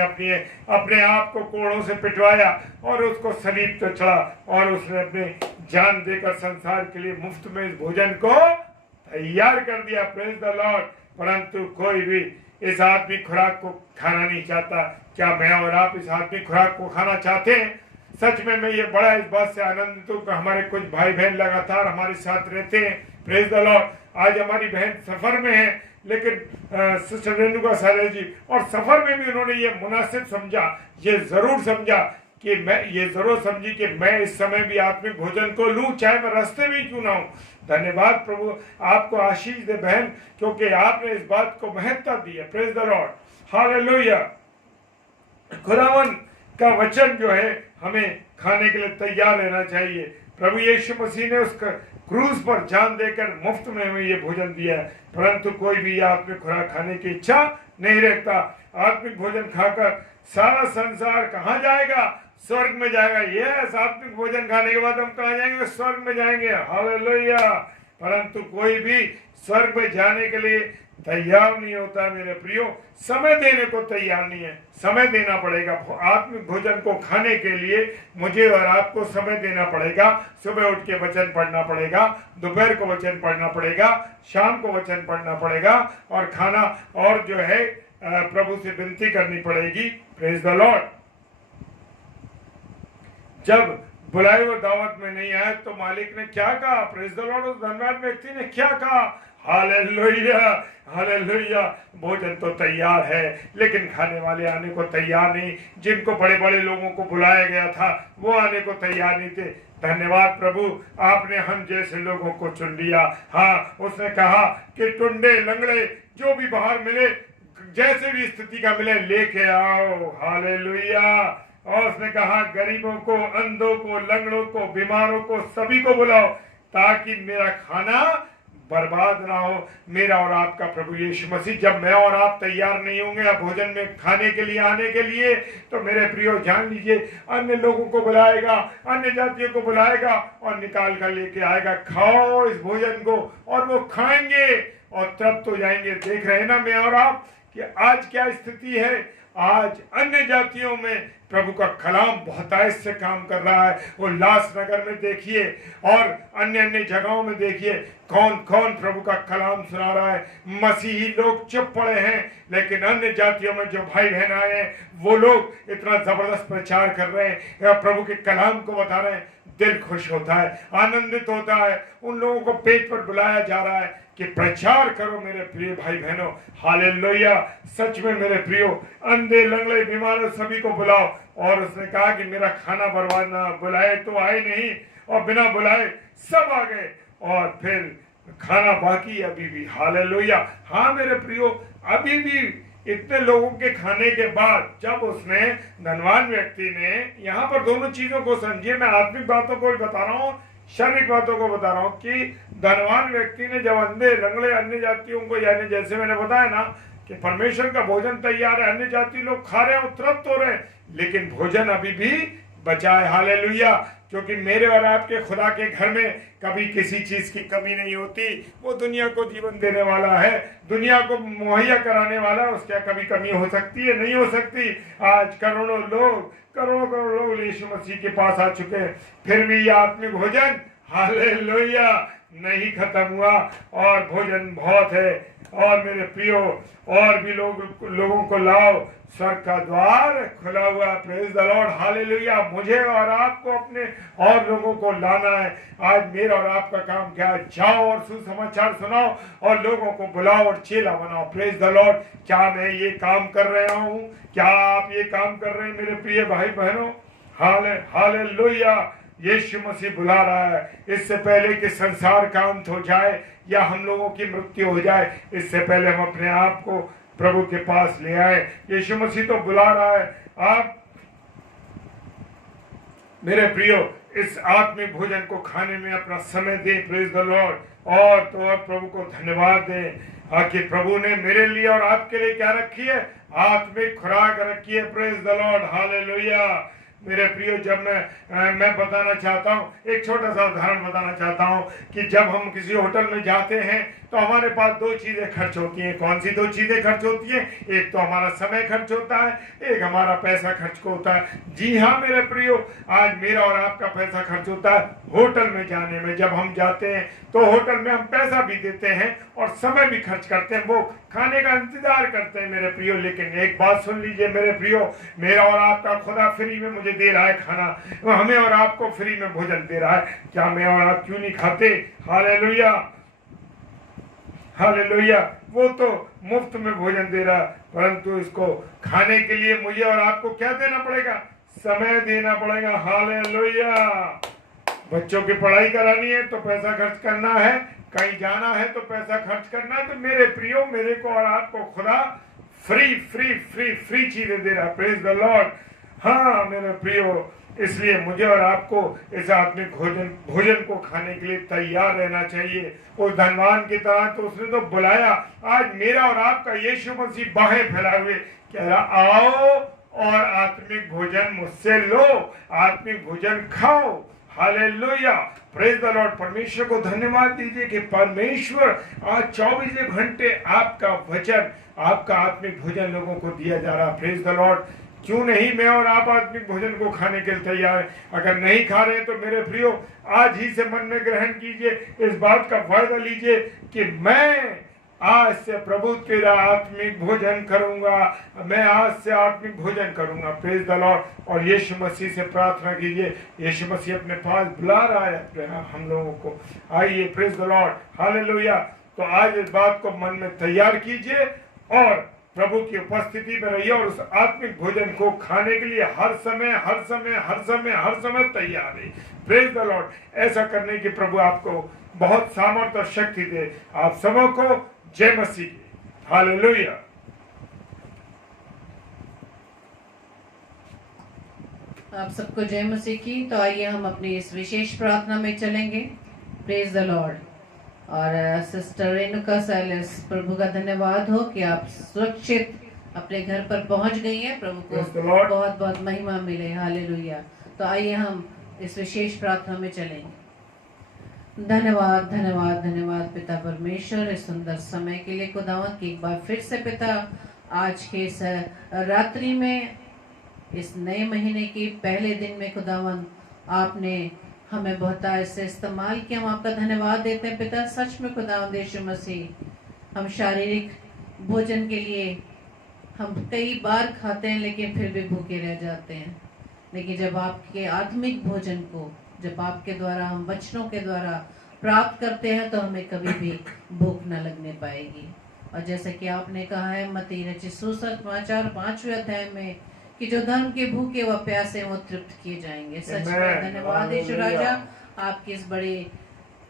अपने आप को कोड़ों से पिटवाया और उसको सलीब पर चढ़ा और उसने अपने जान देकर संसार के लिए मुफ्त में इस भोजन को तैयार कर दिया। Praise the Lord. परंतु कोई भी इस आत्मिक खुराक को खाना नहीं चाहता। क्या मैं और आप इस आत्मिक खुराक को खाना चाहते हैं? सच में मैं ये बड़ा इस बात से आनंदित हूँ कि हमारे कुछ भाई बहन लगातार हमारे साथ रहते हैं। Praise the Lord. आज हमारी बहन सफर में है, लेकिन सिस्टर रेणुका साले जी, और सफर में भी उन्होंने ये मुनासिब समझा, ये जरूर समझा कि मैं ये जरूर समझी कि मैं इस समय भी आत्मिक भोजन को लूं, चाहे मैं रास्ते में क्यों ना हूं। धन्यवाद प्रभु, आपको आशीष दे बहन, क्योंकि आपने इस बात को महत्ता दी है। Praise the lord. हालेलुया। खुदावन का वचन जो है हमें खाने के लिए तैयार रहना चाहिए। प्रभु यीशु मसीह ने उसका क्रूस पर जान देकर मुफ्त में हमें ये भोजन दिया है, परंतु कोई भी आत्मिक खुराक खाने की इच्छा नहीं रखता। आत्मिक भोजन खाकर सारा संसार कहाँ जाएगा? स्वर्ग में जाएगा। यस, आत्मिक भोजन खाने के बाद हम कहाँ जाएंगे? स्वर्ग में जाएंगे। हालेलुया। परंतु कोई भी स्वर्ग में जाने के लिए तैयार नहीं होता मेरे प्रियो, समय देने को तैयार नहीं है। समय देना पड़ेगा आत्मिक भोजन को खाने के लिए। मुझे और आपको समय देना पड़ेगा। सुबह उठ के वचन पढ़ना पड़ेगा, दोपहर को वचन पढ़ना पड़ेगा, शाम को वचन पढ़ना पड़ेगा, और खाना और जो है प्रभु से विनती करनी पड़ेगी। Praise the Lord. जब बुलाए हुए दावत में नहीं आए तो मालिक ने क्या कहा? Praise the Lord. उस धनवान व्यक्ति ने क्या कहा? Hallelujah, hallelujah. भोजन तो तैयार है, लेकिन खाने वाले आने को तैयार नहीं। जिनको बड़े बड़े लोगों को बुलाया गया था वो आने को तैयार नहीं थे। धन्यवाद प्रभु, आपने हम जैसे लोगों को चुन लिया। हाँ, उसने कहा कि टुंडे लंगड़े जो भी बाहर मिले, जैसे भी स्थिति का मिले, लेके आओ। हालेलुया। और उसने कहा गरीबों को, अंधों को, लंगड़ों को, बीमारों को, सभी को बुलाओ, ताकि मेरा खाना बर्बाद ना हो। मेरा और आपका प्रभु यीशु मसीह, जब मैं और आप तैयार नहीं होंगे या भोजन में खाने के लिए आने के लिए, तो मेरे प्रियो जान लीजिए अन्य लोगों को बुलाएगा, अन्य जातियों को बुलाएगा और निकाल कर लेके आएगा, खाओ इस भोजन को, और वो खाएंगे और तृप्त हो जाएंगे। देख रहे हैं ना मैं और आप कि आज क्या स्थिति है। आज अन्य जातियों में प्रभु का कलाम बहुतायत से काम कर रहा है। उल्लासनगर में देखिए और अन्य अन्य जगहों में देखिए कौन कौन प्रभु का कलाम सुना रहा है। मसीही लोग चुप पड़े हैं, लेकिन अन्य जातियों में जो भाई बहन आए हैं वो लोग इतना जबरदस्त प्रचार कर रहे हैं या प्रभु के कलाम को बता रहे हैं। दिल खुश होता है, आनंदित होता है। उन लोगों को पेट पर बुलाया जा रहा है कि प्रचार करो मेरे प्रिय भाई बहनों। हालेलुया। सच में मेरे प्रियो, अंधे लंगड़े बीमार सभी को बुलाओ। और उसने कहा कि मेरा खाना बर्बाद ना, बुलाए तो आए नहीं और बिना बुलाए सब आ गए और फिर खाना बाकी अभी भी। हालेलुया। हाँ मेरे प्रियो, अभी भी इतने लोगों के खाने के बाद जब उसने धनवान व्यक्ति ने, यहाँ पर दोनों चीजों को समझिए, मैं आत्मिक बातों को भी बता रहा हूँ, शारीरिक बातों को बता रहा हूँ, कि धनवान व्यक्ति ने जब अंधे लंगड़े अन्य जातियों को, यानी जैसे मैंने बताया ना कि परमेश्वर का भोजन तैयार है, अन्य जाति लोग खा रहे हैं, तृप्त हो रहे हैं, लेकिन भोजन अभी भी बचा है। हालेलुया। क्योंकि मेरे और आपके खुदा के घर में कभी किसी चीज की कमी नहीं होती। वो दुनिया को जीवन देने वाला है, दुनिया को मुहैया कराने वाला है। उसके कभी कमी हो सकती है? नहीं हो सकती। आज करोड़ों लोग यीशु मसीह के पास आ चुके हैं, फिर भी ये आत्मिक भोजन हालेलुया नहीं खत्म हुआ और भोजन बहुत है। और मेरे प्रियो, और भी लोगों को लाओ, स्वर्ग का द्वार खुला हुआ। Praise the lord. हालेलुया। मुझे और आपको अपने और लोगों को लाना है। आज मेरा और आपका काम क्या है? जाओ और सुसमाचार सुनाओ और लोगों को बुलाओ और चेला बनाओ। Praise the Lord. क्या मैं ये काम कर रहा हूँ? क्या आप ये काम कर रहे हैं मेरे प्रिय भाई बहनों? हालेलुया। यीशु मसीह बुला रहा है। इससे पहले कि संसार का अंत हो जाए या हम लोगों की मृत्यु हो जाए, इससे पहले हम अपने आप को प्रभु के पास ले आए। यीशु मसीह तो बुला रहा है। आप मेरे प्रियो इस आत्मिक भोजन को खाने में अपना समय दें। Praise the Lord. और तो और प्रभु को धन्यवाद दें कि प्रभु ने मेरे लिए और आपके लिए क्या रखी है? आत्मिक खुराक रखी है। Praise the lord. हालेलुया। मेरे प्रियो, जब मैं बताना चाहता हूँ, एक छोटा सा उदाहरण बताना चाहता हूँ कि जब हम किसी होटल में जाते हैं तो हमारे पास दो चीजें खर्च होती हैं। कौन सी दो चीजें खर्च होती हैं? एक तो हमारा समय खर्च होता है, एक हमारा पैसा खर्च होता है। जी हाँ मेरे प्रियो, आज मेरा और आपका पैसा खर्च होता है होटल में जाने में। जब हम जाते हैं तो होटल में हम पैसा भी देते हैं और समय भी खर्च करते हैं, वो खाने का इंतजार करते हैं मेरे प्रियो। लेकिन एक बात सुन लीजिए मेरे प्रियो, मेरा और आपका खुदा फ्री में मुझे दे रहा है खाना, वो हमें और आपको फ्री में भोजन दे रहा है। क्या मैं और आप क्यों नहीं खाते? हालेलुया। हालेलुया। वो तो मुफ्त में भोजन दे रहा, परंतु इसको खाने के लिए मुझे और आपको क्या देना पड़ेगा? समय देना पड़ेगा। हालेलुया। बच्चों की पढ़ाई करानी है तो पैसा खर्च करना है, कहीं जाना है तो पैसा खर्च करना है। तो मेरे प्रियो, मेरे को और आपको खुदा फ्री फ्री फ्री फ्री चीजें दे रहा। Praise the Lord. हाँ मेरे प्रियो, इसलिए मुझे और आपको इस आत्मिक भोजन को खाने के लिए तैयार रहना चाहिए। उस धनवान की तरह तो उसने तो बुलाया। आज मेरा और आपका यीशु मसीह बाहें फैलाए हुए कह रहा, आओ और आत्मिक भोजन मुझसे लो, आत्मिक भोजन खाओ। हालेलुया। Praise the Lord. परमेश्वर को धन्यवाद दीजिए कि परमेश्वर आज 24 घंटे आपका वचन, आपका आत्मिक भोजन लोगों को दिया जा रहा। Praise the Lord. क्यों नहीं मैं और आप आत्मिक भोजन को खाने के लिए तैयार हैं? अगर नहीं खा रहे हैं तो मेरे प्रियो आज ही से मन में ग्रहण कीजिए, इस बात का वायदा लीजिए कि मैं आज से प्रभु तेरा आत्मिक भोजन करूंगा, मैं आज से आत्मिक भोजन करूंगा। Praise the Lord. और यीशु मसीह से प्रार्थना कीजिए, यीशु मसीह अपने पास बुला रहा है हम लोगों को। आइए। Praise the lord. हालेलुया। तो आज इस बात को मन में तैयार कीजिए और प्रभु की उपस्थिति में रहिए और उस आत्मिक भोजन को खाने के लिए हर समय तैयार है। Praise the Lord. ऐसा करने की प्रभु आपको बहुत सामर्थ्य और शक्ति दे। आप सबों को जय मसीह। हालेलुया। आप सबको जय मसीह की। तो आइए हम अपनी इस विशेष प्रार्थना में चलेंगे। Praise the Lord. और सिस्टर रेणुका सैलेस, प्रभु का धन्यवाद हो कि आप सुरक्षित अपने घर पर पहुंच गई हैं। प्रभु को Praise the Lord. बहुत बहुत महिमा मिले। हालेलुया। तो आइए हम इस विशेष प्रार्थना में चलेंगे। धन्यवाद धन्यवाद धन्यवाद पिता परमेश्वर, इस सुंदर समय के लिए खुदावंद की एक बार फिर से पिता आज के इस रात्रि में, इस नए महीने के पहले दिन में खुदावंद आपने हमें बहुत ऐसे इस्तेमाल किया। हम आपका धन्यवाद देते हैं पिता। सच में खुदावंद यीशु मसीह, हम शारीरिक भोजन के लिए हम कई बार खाते हैं लेकिन फिर भी भूखे रह जाते हैं, लेकिन जब आपके आत्मिक भोजन को, जब आपके द्वारा हम वचनों के द्वारा प्राप्त करते हैं तो हमें कभी भी भूख न लगने पाएगी। और जैसे कि आपने कहा है मत्ती रचित सुसमाचार 5वें अध्याय में कि जो धर्म के भूखे व प्यासे वो तृप्त किए जाएंगे। सच में धन्यवाद यीशु राजा आपकी इस बड़ी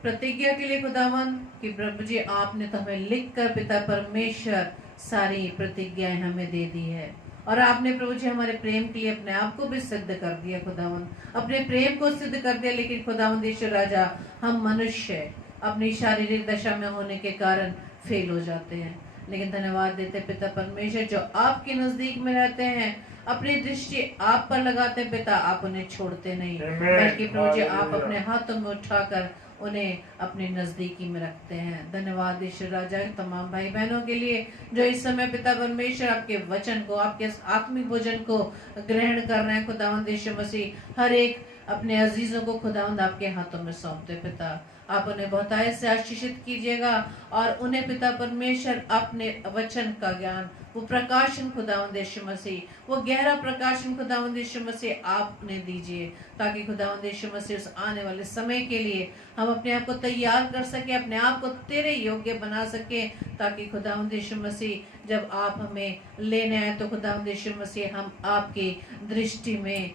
प्रतिज्ञा के लिए खुदावन कि प्रभु जी आपने तो हमें लिख कर पिता परमेश्वर सारी प्रतिज्ञाएं हमें दे दी है। और आपने प्रभु जी हमारे प्रेम के लिए अपने आप को भी सिद्ध कर दिया खुदावन, अपने प्रेम को सिद्ध कर दिया। लेकिन खुदावन ईश्वर राजा, हम मनुष्य अपनी शारीरिक दशा में होने के कारण फेल हो जाते हैं, लेकिन धन्यवाद देते पिता परमेश्वर जो आपके नजदीक में रहते हैं, अपनी दृष्टि आप पर लगाते पिता, आप उन्हें छोड़ते नहीं, बल्कि प्रभु जी आप अपने हाथों में उठाकर उन्हें अपने नजदीकी में रखते हैं। धन्यवाद ईश्वर राजा तमाम भाई बहनों के लिए जो इस समय पिता परमेश्वर आपके वचन को, आपके आत्मिक भोजन को ग्रहण कर रहे हैं। खुदावंद यीशु मसीह हर एक अपने अजीजों को खुदावंद आपके हाथों में सौंपते पिता, आप उन्हें बहुतायत से आशीषित कीजिएगा और उन्हें पिता परमेश्वर अपने वचन का ज्ञान, वो प्रकाशन खुदावंद यीशु मसीह, वो गहरा प्रकाशन खुदावंद यीशु मसीह आप उन्हें दीजिए, ताकि खुदावंद यीशु मसीह उस आने वाले समय के लिए हम अपने आप को तैयार कर सके, अपने आप को तेरे योग्य बना सके, ताकि खुदावंद यीशु मसीह जब आप हमें लेने आए तो खुदावंद यीशु मसीह हम आपकी दृष्टि में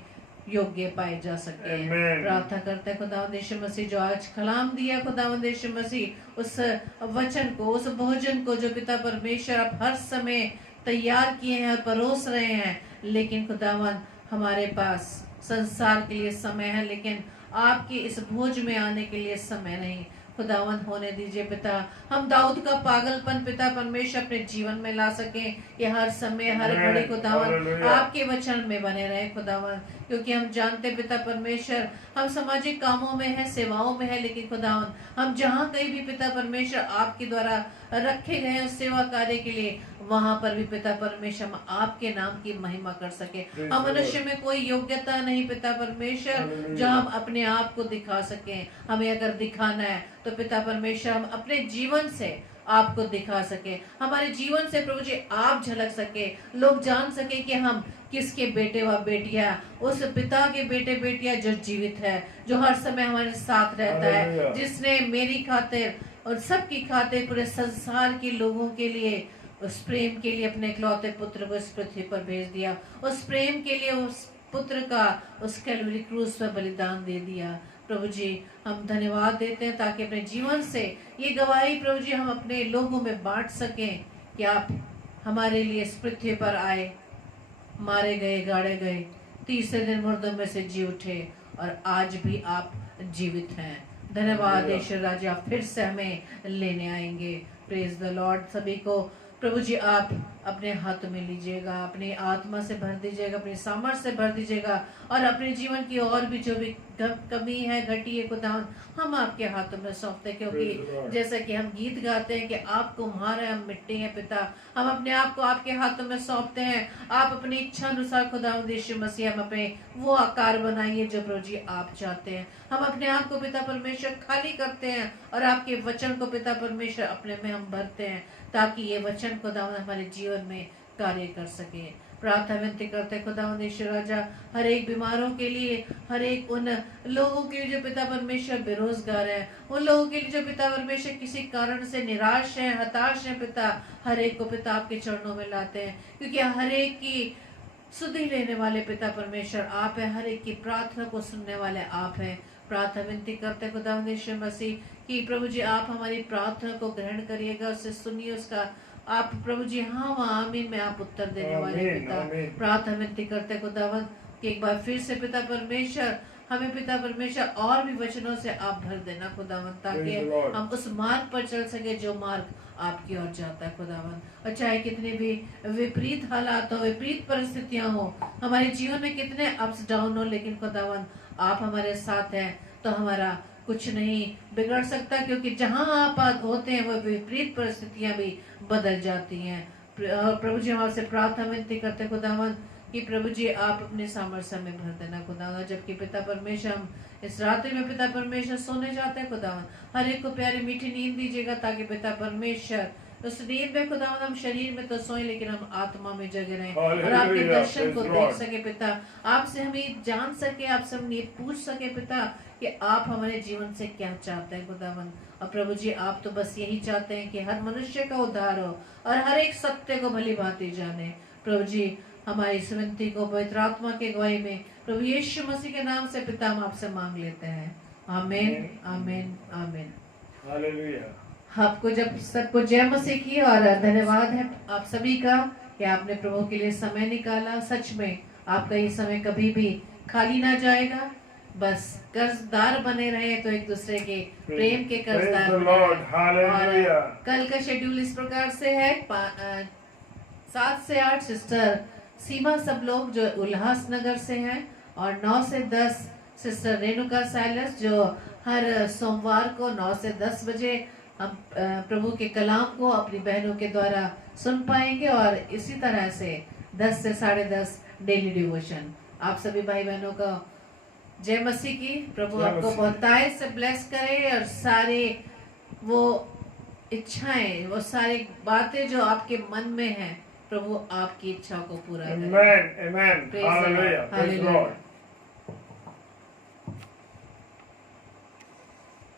योग्य पाए जा सके। प्रार्थना करते हैं खुदावंद यीशु मसीह जो आज कलाम दिया खुदावंद यीशु मसीह, उस वचन को, उस भोजन को जो पिता परमेश्वर आप हर समय तैयार किए हैं और परोस रहे हैं, लेकिन खुदावंद हमारे पास संसार के लिए समय है लेकिन आपकी इस भोज में आने के लिए समय नहीं। खुदावंद होने दीजिए पिता, हम दाऊद का पागलपन पिता परमेश्वर अपने जीवन में ला सके, ये हर समय हर घड़ी खुदावंद आपके वचन में बने रहे खुदावंद, क्योंकि हम जानते पिता परमेश्वर हम सामाजिक कामों में है, सेवाओं में है, लेकिन खुदावंद हम जहाँ कहीं भी पिता परमेश्वर आपके द्वारा रखे गए हैं उस सेवा कार्य के लिए, वहां पर भी पिता परमेश्वर हम आपके नाम की महिमा कर सके। हम मनुष्य में कोई योग्यता नहीं पिता परमेश्वर जो हम अपने आप को दिखा सके, हमें अगर दिखाना है तो पिता परमेश्वर हम अपने जीवन से आपको दिखा सके, हमारे जीवन से प्रभु जी आप झलक सके, लोग जान सके कि हम किसके बेटे व बेटियां, उस पिता के बेटे बेटियां जो जीवित है, जो हर समय हमारे साथ रहता है, जिसने मेरी खातिर और सबकी खातिर पूरे संसार के लोगों के लिए, उस प्रेम के लिए अपने इकलौते पुत्र को इस पृथ्वी पर भेज दिया, उस प्रेम के लिए उस पुत्र का उस कैलवरी क्रूज पर बलिदान दे दिया। प्रभु जी हम धन्यवाद देते हैं ताकि अपने जीवन से ये गवाही प्रभु जी हम अपने लोगों में बांट सकें कि आप हमारे लिए इस पृथ्वी पर आए, मारे गए, गाड़े गए, तीसरे दिन मुर्दों में से जी उठे और आज भी आप जीवित हैं। धन्यवाद ईश्वर राजा, फिर से हमें लेने आएंगे। Praise the Lord. सभी को प्रभु जी आप अपने हाथ में लीजिएगा, अपनी आत्मा से भर दीजिएगा, अपनी सामर्थ से भर दीजिएगा और अपने जीवन की और भी जो भी कमी है, घटी है खुदावंद, हम आपके हाथों में सौंपते, क्योंकि जैसा कि हम गीत गाते हैं कि आप कुम्हार हैं, हम मिट्टी हैं पिता, हम अपने आप को आपके हाथों में सौंपते हैं। आप अपनी इच्छा अनुसार खुदावंद यीशु मसीह हम अपने वो आकार बनाइए जो प्रभु जी आप चाहते हैं। हम अपने आप को पिता परमेश्वर खाली करते हैं और आपके वचन को पिता परमेश्वर अपने में हम भरते हैं, ताकि ये वचन खुदावंद हमारे जीवन में कार्य कर सके। प्रार्थना विनती करते खुदावंद ईश्वर राजा हर एक बीमारों के लिए, हर एक उन लोगों के लिए जो पिता परमेश्वर बेरोजगार है, उन लोगों के लिए जो पिता परमेश्वर किसी कारण से निराश है, हताश है पिता, हर एक को पिता आपके चरणों में लाते हैं, क्योंकि हर एक की सुधि लेने वाले पिता परमेश्वर आप है, हर एक की प्रार्थना को सुनने वाले आप हैं। प्रार्थना विनती करते खुदावंद यीशु मसीह कि प्रभु जी आप हमारी प्रार्थना को ग्रहण करिएगा, उससे सुनिए, उसका आप प्रभु जी हाँ वहाँ आमीन में आप उत्तर देने वाले पिता। प्रार्थना विनती करते खुदावंद कि एक बार फिर से पिता परमेश्वर हमें पिता परमेश्वर और भी वचनों से आप भर देना खुदावन, ताकि Praise the Lord. हम उस मार्ग पर चल सके जो मार्ग आपकी ओर जाता है खुदावन। और चाहे कितने भी विपरीत हालात हो, विपरीत परिस्थितियां हो, हमारे जीवन में कितने अप्स डाउन हो, लेकिन खुदावन आप हमारे साथ हैं तो हमारा कुछ नहीं बिगड़ सकता, क्योंकि जहां आप होते हैं वो विपरीत परिस्थितियां भी बदल जाती हैं। प्रभु जी हम आपसे प्रार्थना विनती करते खुदावन कि प्रभु जी आप अपने सामर्थ्य में भर देना खुदावन। जबकि पिता परमेश्वर हम इस रात्रि में पिता परमेश्वर सोने जाते हैं खुदावन, हर एक को प्यारी मीठी नींद दीजिएगा, ताकि पिता परमेश्वर उस नींद में खुदावन हम शरीर में तो सोए लेकिन हम आत्मा में जगे रहें और आपके Hallelujah. दर्शन को Praise देख Lord. सके पिता, आपसे हम ये जान सके, आपसे हम ये पूछ सके पिता कि आप हमारे जीवन से क्या चाहते हैं खुदावन। और प्रभु जी आप तो बस यही चाहते हैं कि हर मनुष्य का उद्धार हो और हर एक सत्य को भली भांति जाने। प्रभु जी हमारी इस विनती को पवित्र आत्मा के गवाही में प्रभु यीशु मसीह के नाम से पिता हम आपसे मांग लेते हैं। आमीन आमीन आमीन। Hallelujah. आपको जब सबको जय मसीह की और धन्यवाद है आप सभी का कि आपने प्रभु के लिए समय निकाला। सच में आपका ये समय कभी भी खाली ना जाएगा, बस कर्जदार बने रहे तो एक दूसरे के प्रेम के Praise कर्जदार the बने Lord. रहें। Hallelujah. और कल का शेड्यूल इस प्रकार से है 7 से 8 सिस्टर सीमा सब लोग जो उल्लासनगर से हैं, और 9 से 10 सिस्टर रेणुका साइलस जो हर सोमवार को 9 से 10 बजे हम प्रभु के कलाम को अपनी बहनों के द्वारा सुन पाएंगे। और इसी तरह से 10 से 10:30 डेली डिवोशन। आप सभी भाई बहनों का जय मसीह की। प्रभु जय आपको मसीह। बहुतायत से ब्लेस करे और सारे वो इच्छाएं, वो सारी बातें जो आपके मन में हैं, प्रभु आपकी इच्छा को पूरा करे। Amen. Amen. Praise the Lord. Hallelujah. Praise the Hallelujah. Lord.